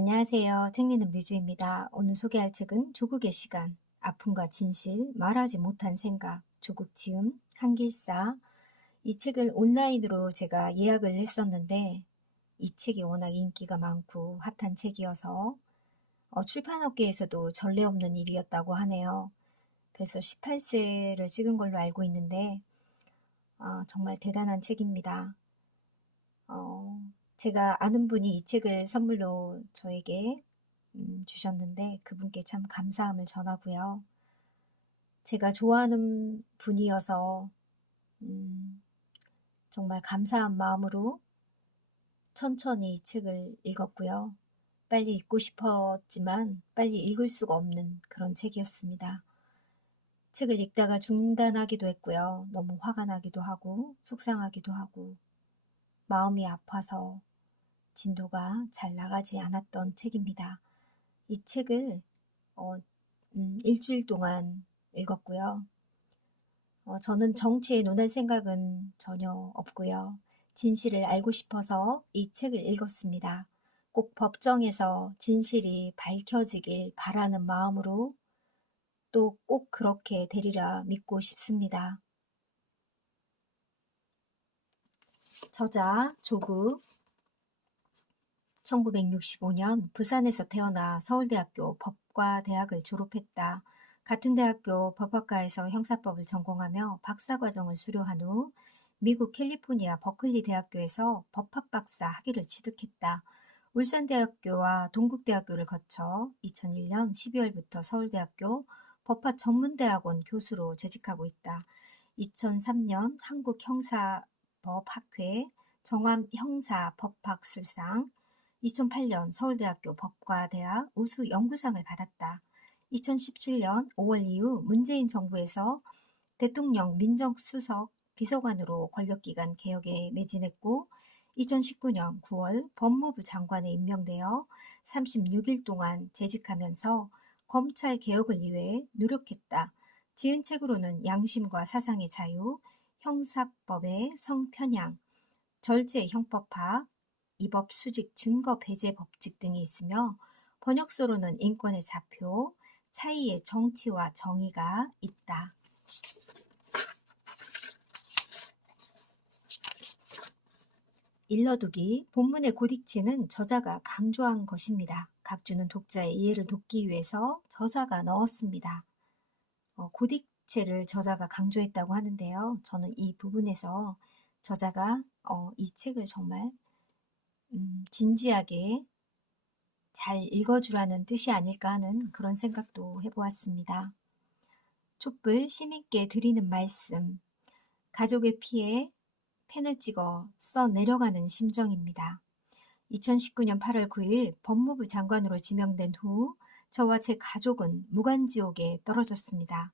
안녕하세요. 책 읽는 뮤즈입니다. 오늘 소개할 책은 조국의 시간, 아픔과 진실, 말하지 못한 생각, 조국 지음, 한길사. 이 책을 온라인으로 제가 예약을 했었는데 이 책이 워낙 인기가 많고 핫한 책이어서 어, 출판업계에서도 전례 없는 일이었다고 하네요. 벌써 18세를 찍은 걸로 알고 있는데 어, 정말 대단한 책입니다. 어, 제가 아는 분이 이 책을 선물로 저에게 음, 주셨는데 그분께 참 감사함을 전하고요. 제가 좋아하는 분이어서 음, 정말 감사한 마음으로 천천히 이 책을 읽었고요. 빨리 읽고 싶었지만 빨리 읽을 수가 없는 그런 책이었습니다. 책을 읽다가 중단하기도 했고요. 너무 화가 나기도 하고 속상하기도 하고 마음이 아파서 진도가 잘 나가지 않았던 책입니다. 이 책을 어, 음, 일주일 동안 읽었고요. 어, 저는 정치에 논할 생각은 전혀 없고요. 진실을 알고 싶어서 이 책을 읽었습니다. 꼭 법정에서 진실이 밝혀지길 바라는 마음으로 또 꼭 그렇게 되리라 믿고 싶습니다. 저자 조국 1965년 부산에서 태어나 서울대학교 법과 대학을 졸업했다. 같은 대학교 법학과에서 형사법을 전공하며 박사과정을 수료한 후 미국 캘리포니아 버클리 대학교에서 법학 박사 학위를 취득했다. 울산대학교와 동국대학교를 거쳐 2001년 12월부터 서울대학교 법학 전문대학원 교수로 재직하고 있다. 2003년 한국형사법학회 정암형사법학술상 2008년 서울대학교 법과대학 우수 연구상을 받았다. 2017년 5월 이후 문재인 정부에서 대통령 민정수석 비서관으로 권력기관 개혁에 매진했고 2019년 9월 법무부 장관에 임명되어 36일 동안 재직하면서 검찰 개혁을 위해 노력했다. 지은 책으로는 양심과 사상의 자유, 형사법의 성편향, 절제 형법학, 이법 수직 증거 배제 법칙 등이 있으며 번역서로는 인권의 좌표, 차이의 정치와 정의가 있다. 일러두기 본문의 고딕체는 저자가 강조한 것입니다. 각주는 독자의 이해를 돕기 위해서 저자가 넣었습니다. 어, 고딕체를 저자가 강조했다고 하는데요. 저는 이 부분에서 저자가 어, 이 책을 정말 음, 진지하게 잘 읽어주라는 뜻이 아닐까 하는 그런 생각도 해보았습니다. 촛불 시민께 드리는 말씀, 가족의 피해 펜을 찍어 써 내려가는 심정입니다. 2019년 8월 9일 법무부 장관으로 지명된 후 저와 제 가족은 무간지옥에 떨어졌습니다.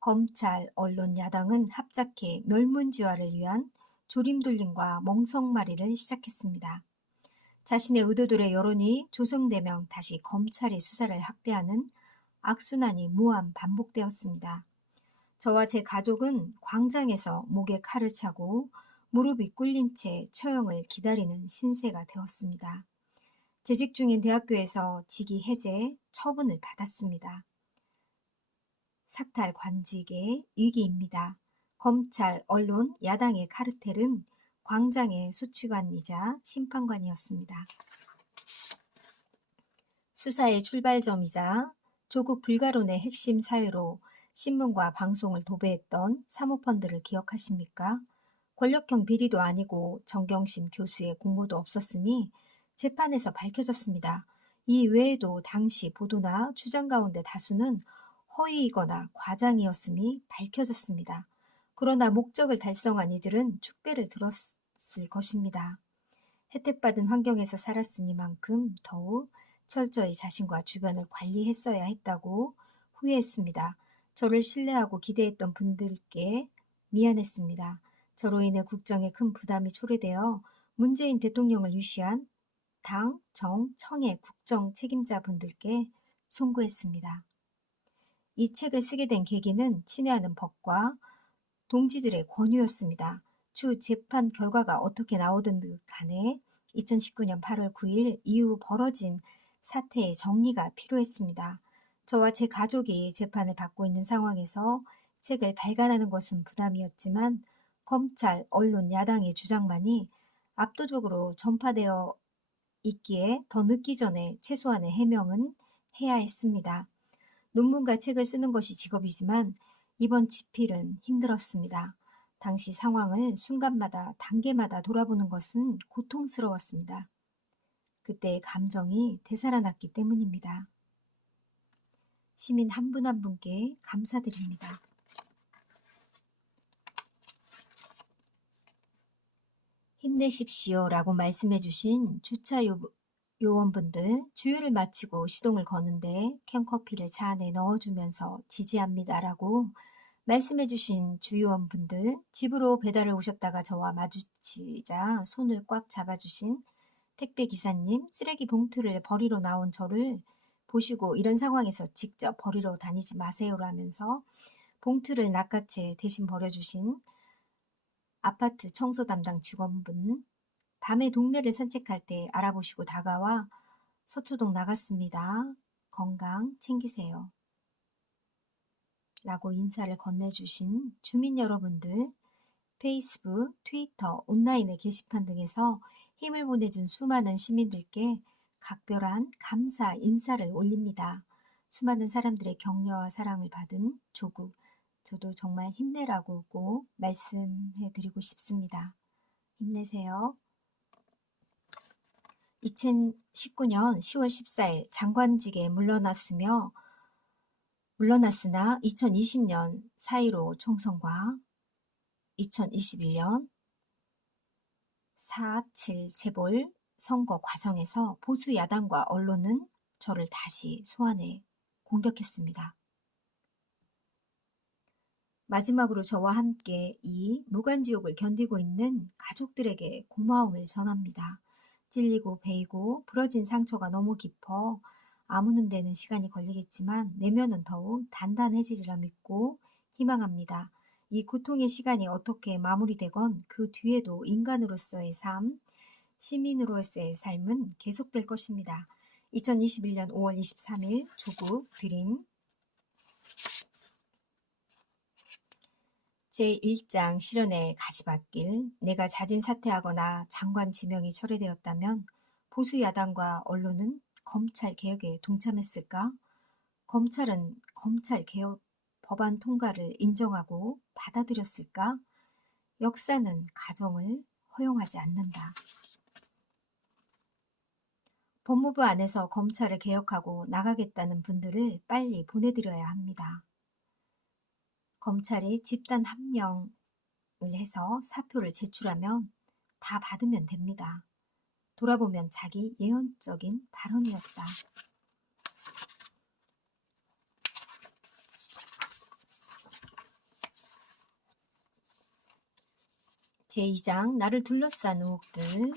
검찰, 언론, 야당은 합작해 멸문지화를 위한 조림돌림과 멍석마리를 시작했습니다. 자신의 의도들의 여론이 조성되면 다시 검찰이 수사를 확대하는 악순환이 무한 반복되었습니다. 저와 제 가족은 광장에서 목에 칼을 차고 무릎이 꿇린 채 처형을 기다리는 신세가 되었습니다. 재직 중인 대학교에서 직위 해제 처분을 받았습니다. 삭탈 관직의 위기입니다. 검찰, 언론, 야당의 카르텔은 광장의 수취관이자 심판관이었습니다. 수사의 출발점이자 조국 불가론의 핵심 사유로 신문과 방송을 도배했던 사모펀드를 기억하십니까? 권력형 비리도 아니고 정경심 교수의 공모도 없었으니 재판에서 밝혀졌습니다. 이 외에도 당시 보도나 주장 가운데 다수는 허위이거나 과장이었음이 밝혀졌습니다. 그러나 목적을 달성한 이들은 축배를 들었 있을 것입니다. 혜택받은 환경에서 살았으니만큼 더욱 철저히 자신과 주변을 관리했어야 했다고 후회했습니다. 저를 신뢰하고 기대했던 분들께 미안했습니다. 저로 인해 국정에 큰 부담이 초래되어 문재인 대통령을 유시한 당, 정, 청의 국정 책임자 분들께 송구했습니다. 이 책을 쓰게 된 계기는 친애하는 법과 동지들의 권유였습니다. 추 재판 결과가 어떻게 나오든 간에 2019년 8월 9일 이후 벌어진 사태의 정리가 필요했습니다. 저와 제 가족이 재판을 받고 있는 상황에서 책을 발간하는 것은 부담이었지만 검찰, 언론, 야당의 주장만이 압도적으로 전파되어 있기에 더 늦기 전에 최소한의 해명은 해야 했습니다. 논문과 책을 쓰는 것이 직업이지만 이번 집필은 힘들었습니다. 당시 상황을 순간마다 단계마다 돌아보는 것은 고통스러웠습니다. 그때의 감정이 되살아났기 때문입니다. 시민 한분한 분께 감사드립니다. 힘내십시오 라고 말씀해 주신 주차 요, 요원분들 주유를 마치고 시동을 거는데 캔커피를 차 안에 넣어주면서 지지합니다 라고 말씀해 주신 주요원분들 집으로 배달을 오셨다가 저와 마주치자 손을 꽉 잡아주신 택배 기사님 쓰레기 봉투를 버리러 나온 저를 보시고 이런 상황에서 직접 버리러 다니지 마세요라면서 봉투를 낚아채 대신 버려주신 아파트 청소 담당 직원분, 밤에 동네를 산책할 때 알아보시고 다가와 서초동 나갔습니다. 건강 챙기세요. 라고 인사를 건네주신 주민 여러분들, 페이스북, 트위터, 온라인의 게시판 등에서 힘을 보내준 수많은 시민들께 각별한 감사 인사를 올립니다. 수많은 사람들의 격려와 사랑을 받은 조국, 저도 정말 힘내라고 꼭 말씀해 드리고 싶습니다. 힘내세요. 2019년 10월 14일 장관직에 물러났으며 물러났으나 2020년 4.15 총선과 2021년 4.7 재벌 선거 과정에서 보수 야당과 언론은 저를 다시 소환해 공격했습니다. 마지막으로 저와 함께 이 무간지옥을 견디고 있는 가족들에게 고마움을 전합니다. 찔리고 베이고 부러진 상처가 너무 깊어 아무는 데는 시간이 걸리겠지만 내면은 더욱 단단해지리라 믿고 희망합니다. 이 고통의 시간이 어떻게 마무리되건 그 뒤에도 인간으로서의 삶, 시민으로서의 삶은 계속될 것입니다. 2021년 5월 23일 조국 드림 제1장 실현의 가시밭길 내가 자진 사퇴하거나 장관 지명이 철회되었다면 보수 야당과 언론은 검찰 개혁에 동참했을까? 검찰은 검찰 개혁 법안 통과를 인정하고 받아들였을까? 역사는 가정을 허용하지 않는다. 법무부 안에서 검찰을 개혁하고 나가겠다는 분들을 빨리 보내드려야 합니다. 검찰이 집단 함령을 해서 사표를 제출하면 다 받으면 됩니다. 돌아보면 자기 예언적인 발언이었다. 제2장 나를 둘러싼 의혹들.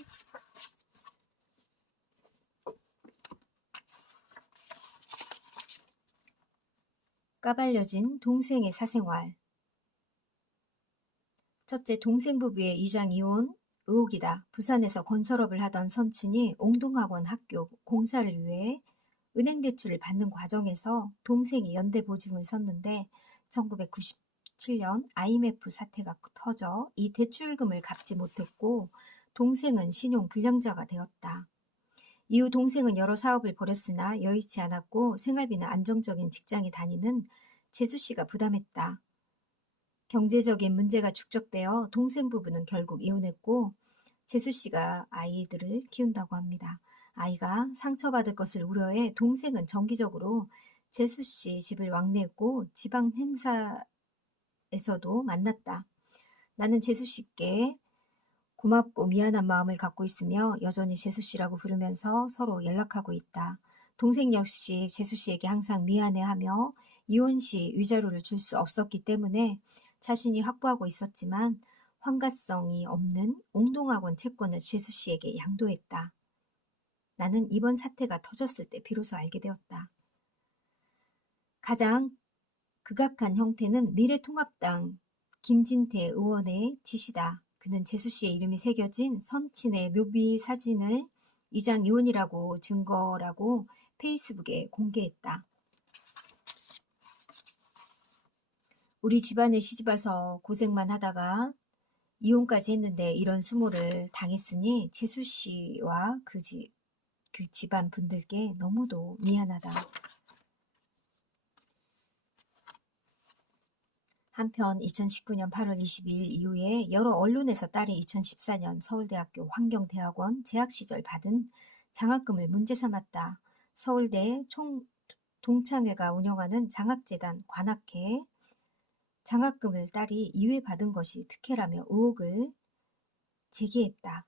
까발려진 동생의 사생활. 첫째 동생 부부의 이장 이혼 의혹이다. 부산에서 건설업을 하던 선친이 옹동학원 학교 공사를 위해 은행 대출을 받는 과정에서 동생이 연대 보증을 섰는데 1997년 IMF 사태가 터져 이 대출금을 갚지 못했고 동생은 신용 불량자가 되었다. 이후 동생은 여러 사업을 벌였으나 여의치 않았고 생활비는 안정적인 직장에 다니는 재수 씨가 부담했다. 경제적인 문제가 축적되어 동생 부부는 결국 이혼했고 재수 씨가 아이들을 키운다고 합니다. 아이가 상처받을 것을 우려해 동생은 정기적으로 재수 씨 집을 왕래했고 지방 행사에서도 만났다. 나는 재수 씨께 고맙고 미안한 마음을 갖고 있으며 여전히 재수 씨라고 부르면서 서로 연락하고 있다. 동생 역시 재수 씨에게 항상 미안해하며 이혼 시 위자료를 줄 수 없었기 때문에 자신이 확보하고 있었지만 환가성이 없는 옹동학원 채권을 재수 씨에게 양도했다. 나는 이번 사태가 터졌을 때 비로소 알게 되었다. 가장 극악한 형태는 미래통합당 김진태 의원의 지시다. 그는 재수 씨의 이름이 새겨진 선친의 묘비 사진을 이장 이혼이라고 증거라고 페이스북에 공개했다. 우리 집안에 시집와서 고생만 하다가 이혼까지 했는데 이런 수모를 당했으니 재수 씨와 그 집, 그 집안 분들께 너무도 미안하다. 한편 2019년 8월 22일 이후에 여러 언론에서 딸이 2014년 서울대학교 환경대학원 재학 시절 받은 장학금을 문제 삼았다. 서울대 총 동창회가 운영하는 장학재단 관악회 장학금을 딸이 2회 받은 것이 특혜라며 의혹을 제기했다.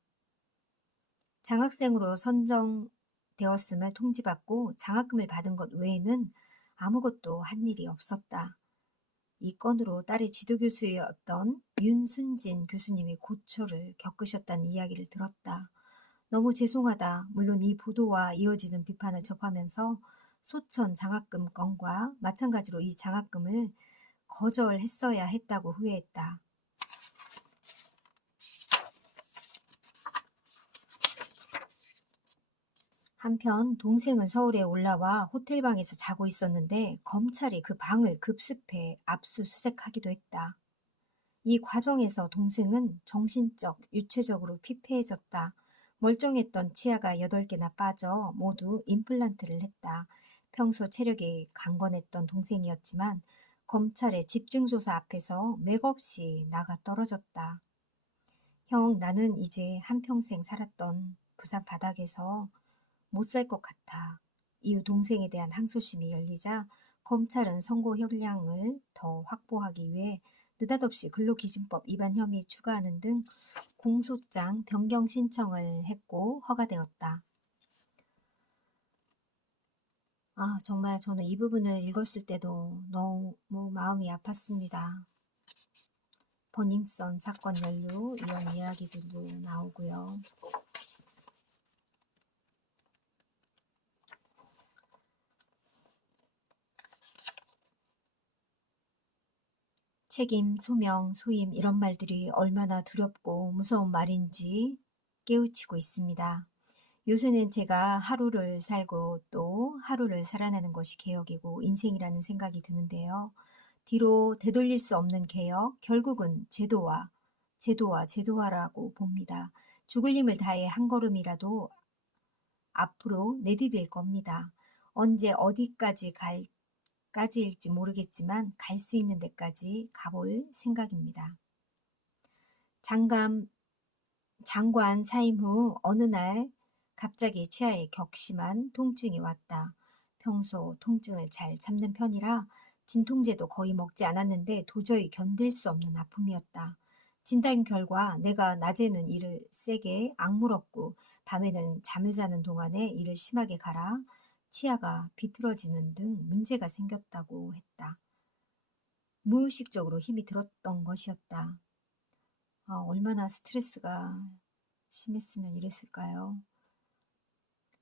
장학생으로 선정되었음을 통지받고 장학금을 받은 것 외에는 아무것도 한 일이 없었다. 이 건으로 딸이 지도교수였던 윤순진 교수님이 고초를 겪으셨다는 이야기를 들었다. 너무 죄송하다. 물론 이 보도와 이어지는 비판을 접하면서 소천 장학금 건과 마찬가지로 이 장학금을 거절했어야 했다고 후회했다. 한편 동생은 서울에 올라와 호텔방에서 자고 있었는데 검찰이 그 방을 급습해 압수수색하기도 했다. 이 과정에서 동생은 정신적, 유체적으로 피폐해졌다. 멀쩡했던 치아가 8개나 빠져 모두 임플란트를 했다. 평소 체력이 강건했던 동생이었지만 검찰의 집중조사 앞에서 맥없이 나가 떨어졌다. 형, 나는 이제 한평생 살았던 부산 바닥에서 못 살 것 같아. 이후 동생에 대한 항소심이 열리자 검찰은 선고 형량을 더 확보하기 위해 느닷없이 근로기준법 위반 혐의 추가하는 등 공소장 변경 신청을 했고 허가되었다. 아, 정말 저는 이 부분을 읽었을 때도 너무 마음이 아팠습니다. 버닝썬 사건 연루 이런 이야기들도 나오고요. 책임, 소명, 소임 이런 말들이 얼마나 두렵고 무서운 말인지 깨우치고 있습니다. 요새는 제가 하루를 살고 또 하루를 살아나는 것이 개혁이고 인생이라는 생각이 드는데요. 뒤로 되돌릴 수 없는 개혁, 결국은 제도화, 제도화, 제도화라고 봅니다. 죽을 힘을 다해 한 걸음이라도 앞으로 내디딜 겁니다. 언제 어디까지 갈까지일지 모르겠지만 갈 수 있는 데까지 가볼 생각입니다. 장감, 장관 사임 후 어느 날 갑자기 치아에 격심한 통증이 왔다. 평소 통증을 잘 참는 편이라 진통제도 거의 먹지 않았는데 도저히 견딜 수 없는 아픔이었다. 진단 결과 내가 낮에는 이를 세게 악물었고 밤에는 잠을 자는 동안에 이를 심하게 갈아 치아가 비틀어지는 등 문제가 생겼다고 했다. 무의식적으로 힘이 들었던 것이었다. 아, 얼마나 스트레스가 심했으면 이랬을까요?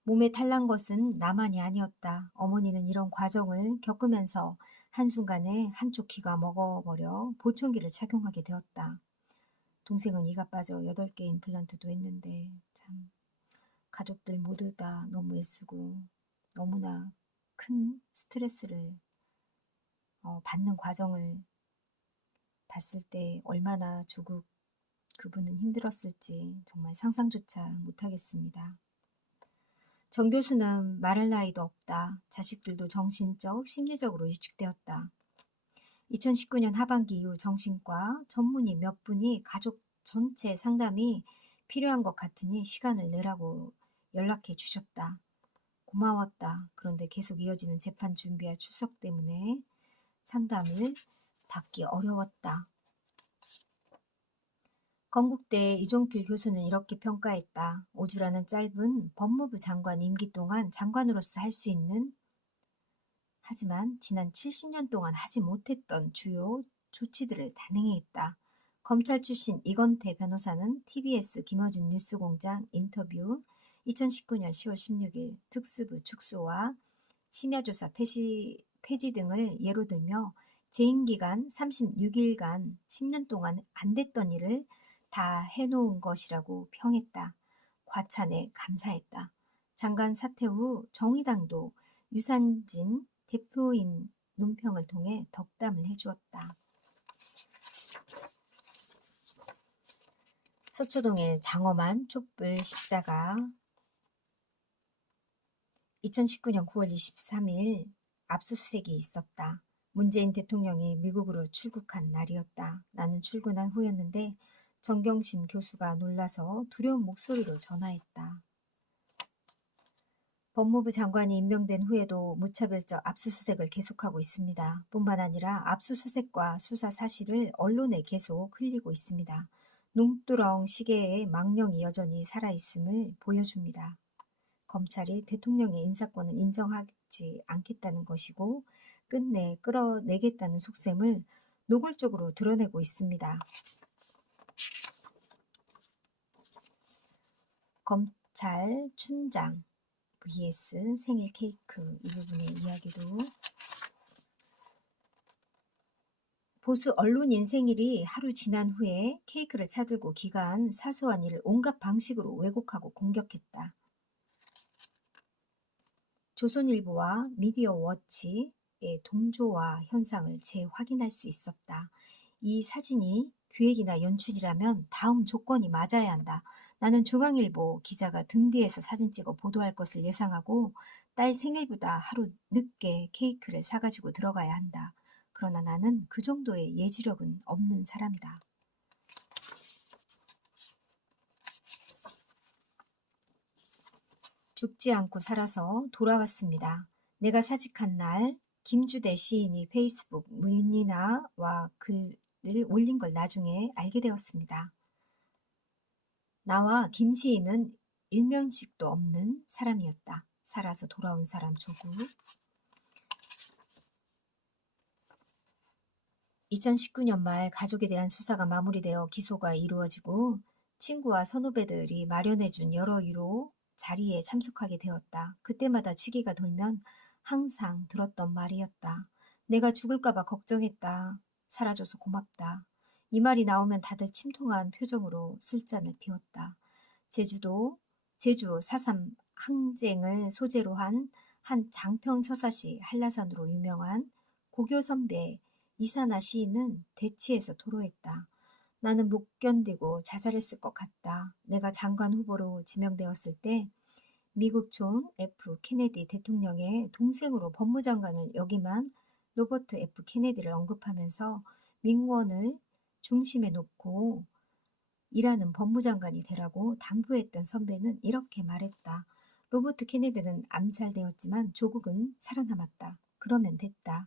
몸에 탈난 것은 나만이 아니었다. 어머니는 이런 과정을 겪으면서 한순간에 한쪽 귀가 먹어버려 보청기를 착용하게 되었다. 동생은 이가 빠져 8개 임플란트도 했는데 참 가족들 모두 다 너무 애쓰고 너무나 큰 스트레스를 어, 받는 과정을 봤을 때 얼마나 조국 그분은 힘들었을지 정말 상상조차 못하겠습니다. 정 교수는 말할 나이도 없다. 자식들도 정신적, 심리적으로 위축되었다. 2019년 하반기 이후 정신과 전문의 몇 분이 가족 전체 상담이 필요한 것 같으니 시간을 내라고 연락해 주셨다. 고마웠다. 그런데 계속 이어지는 재판 준비와 추석 때문에 상담을 받기 어려웠다. 건국대 이종필 교수는 이렇게 평가했다. 5주라는 짧은 법무부 장관 임기 동안 장관으로서 할 수 있는 하지만 지난 70년 동안 하지 못했던 주요 조치들을 단행했다. 검찰 출신 이건태 변호사는 TBS 김어준 뉴스공장 인터뷰 2019년 10월 16일 특수부 축소와 심야조사 폐지, 폐지 등을 예로 들며 재임기간 36일간 10년 동안 안 됐던 일을 다 해놓은 것이라고 평했다. 과찬에 감사했다. 장관 사퇴 후 정의당도 유산진 대표인 논평을 통해 덕담을 해주었다. 서초동의 장엄한 촛불 십자가 2019년 9월 23일 압수수색이 있었다. 문재인 대통령이 미국으로 출국한 날이었다. 나는 출근한 후였는데 정경심 교수가 놀라서 두려운 목소리로 전화했다. 법무부 장관이 임명된 후에도 무차별적 압수수색을 계속하고 있습니다. 뿐만 아니라 압수수색과 수사 사실을 언론에 계속 흘리고 있습니다. 농두렁 시계의 망령이 여전히 살아있음을 보여줍니다. 검찰이 대통령의 인사권을 인정하지 않겠다는 것이고 끝내 끌어내겠다는 속셈을 노골적으로 드러내고 있습니다. 검찰 춘장 vs 생일 케이크 이 부분의 이야기도 보수 언론인 생일이 하루 지난 후에 케이크를 사들고 귀가한 사소한 일을 온갖 방식으로 왜곡하고 공격했다. 조선일보와 미디어워치의 동조화 현상을 재확인할 수 있었다. 이 사진이 기획이나 연출이라면 다음 조건이 맞아야 한다. 나는 중앙일보 기자가 등 뒤에서 사진 찍어 보도할 것을 예상하고 딸 생일보다 하루 늦게 케이크를 사가지고 들어가야 한다. 그러나 나는 그 정도의 예지력은 없는 사람이다. 죽지 않고 살아서 돌아왔습니다. 내가 사직한 날 김주대 시인이 페이스북 문이나와 글 을 올린 걸 나중에 알게 되었습니다. 나와 김 시인은 일면식도 없는 사람이었다. 살아서 돌아온 사람 조국. 2019년 말 가족에 대한 수사가 마무리되어 기소가 이루어지고 친구와 선후배들이 마련해준 여러 이유로 자리에 참석하게 되었다. 그때마다 취기가 돌면 항상 들었던 말이었다. 내가 죽을까봐 걱정했다. 사라져서 고맙다. 이 말이 나오면 다들 침통한 표정으로 술잔을 비웠다. 제주도, 제주 4.3 항쟁을 소재로 한 한 장평 서사시 한라산으로 유명한 고교 선배 이사나 시인은 대치에서 토로했다. 나는 못 견디고 자살했을 것 같다. 내가 장관 후보로 지명되었을 때 미국 존 F 케네디 대통령의 동생으로 법무장관을 역임한 로버트 F 케네디를 언급하면서 민원을 중심에 놓고 일하는 법무장관이 되라고 당부했던 선배는 이렇게 말했다. 로버트 케네디는 암살되었지만 조국은 살아남았다. 그러면 됐다.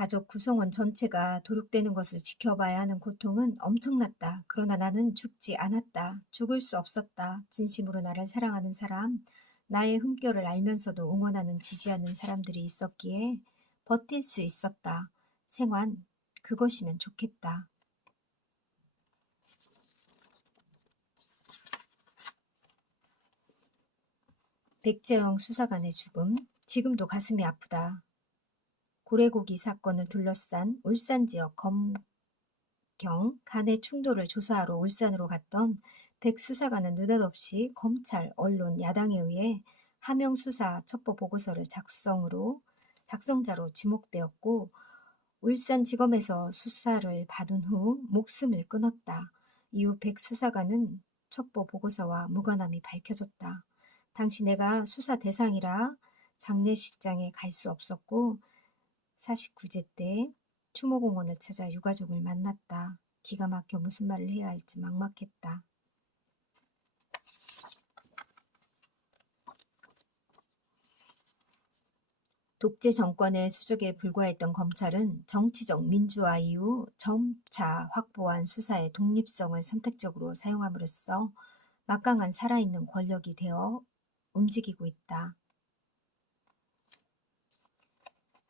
가족 구성원 전체가 도륙되는 것을 지켜봐야 하는 고통은 엄청났다. 그러나 나는 죽지 않았다. 죽을 수 없었다. 진심으로 나를 사랑하는 사람, 나의 흠결을 알면서도 응원하는 지지하는 사람들이 있었기에 버틸 수 있었다. 생환, 그것이면 좋겠다. 백재영 수사관의 죽음, 지금도 가슴이 아프다. 고래고기 사건을 둘러싼 울산 지역 검경 간의 충돌을 조사하러 울산으로 갔던 백 수사관은 느닷없이 검찰, 언론, 야당에 의해 하명 수사 첩보 보고서를 작성으로 작성자로 지목되었고 울산지검에서 수사를 받은 후 목숨을 끊었다. 이후 백 수사관은 첩보 보고서와 무관함이 밝혀졌다. 당시 내가 수사 대상이라 장례식장에 갈 수 없었고 49제 때 추모공원을 찾아 유가족을 만났다. 기가 막혀 무슨 말을 해야 할지 막막했다. 독재 정권의 수족에 불과했던 검찰은 정치적 민주화 이후 점차 확보한 수사의 독립성을 선택적으로 사용함으로써 막강한 살아있는 권력이 되어 움직이고 있다.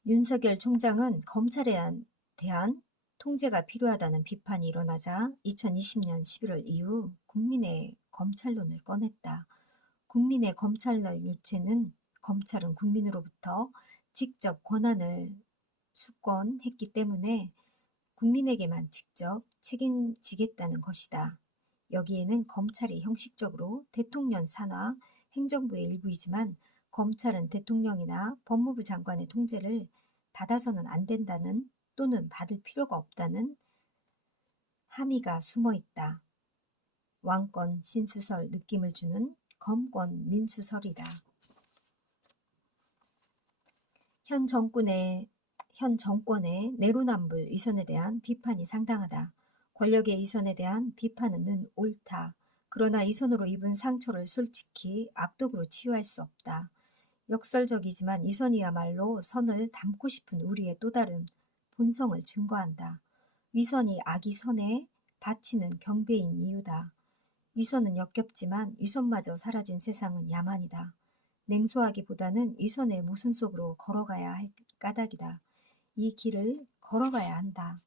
윤석열 총장은 검찰에 대한 통제가 필요하다는 비판이 일어나자 2020년 11월 이후 국민의 검찰론을 꺼냈다. 국민의 검찰론 유체는 검찰은 국민으로부터 직접 권한을 수권했기 때문에 국민에게만 직접 책임지겠다는 것이다. 여기에는 검찰이 형식적으로 대통령 산하 행정부의 일부이지만 검찰은 대통령이나 법무부 장관의 통제를 받아서는 안 된다는 또는 받을 필요가 없다는 함의가 숨어 있다. 왕권 신수설 느낌을 주는 검권 민수설이다. 현 정권의 현 정권의 내로남불 위선에 대한 비판이 상당하다. 권력의 이선에 대한 비판은 는 옳다. 그러나 이선으로 입은 상처를 솔직히 악독으로 치유할 수 없다. 역설적이지만 이 선이야말로 선을 담고 싶은 우리의 또 다른 본성을 증거한다. 위선이 악이 선에 바치는 경배인 이유다. 위선은 역겹지만 위선마저 사라진 세상은 야만이다. 냉소하기보다는 위선의 모순 속으로 걸어가야 할 까닭이다. 이 길을 걸어가야 한다.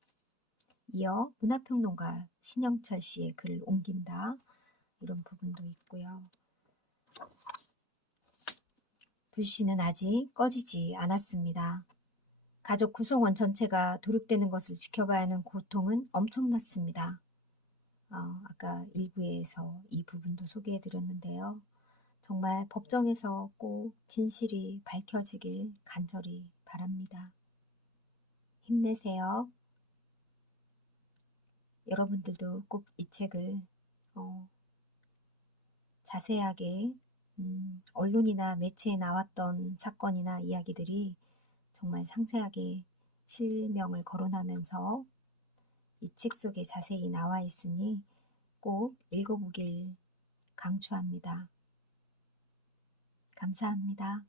이어 문화평론가 신영철 씨의 글을 옮긴다. 이런 부분도 있고요. 불씨는 아직 꺼지지 않았습니다. 가족 구성원 전체가 도륙되는 것을 지켜봐야 하는 고통은 엄청났습니다. 어, 아까 일부에서 이 부분도 소개해 드렸는데요. 정말 법정에서 꼭 진실이 밝혀지길 간절히 바랍니다. 힘내세요. 여러분들도 꼭 이 책을 어, 자세하게 음, 언론이나 매체에 나왔던 사건이나 이야기들이 정말 상세하게 실명을 거론하면서 이 책 속에 자세히 나와 있으니 꼭 읽어보길 강추합니다. 감사합니다.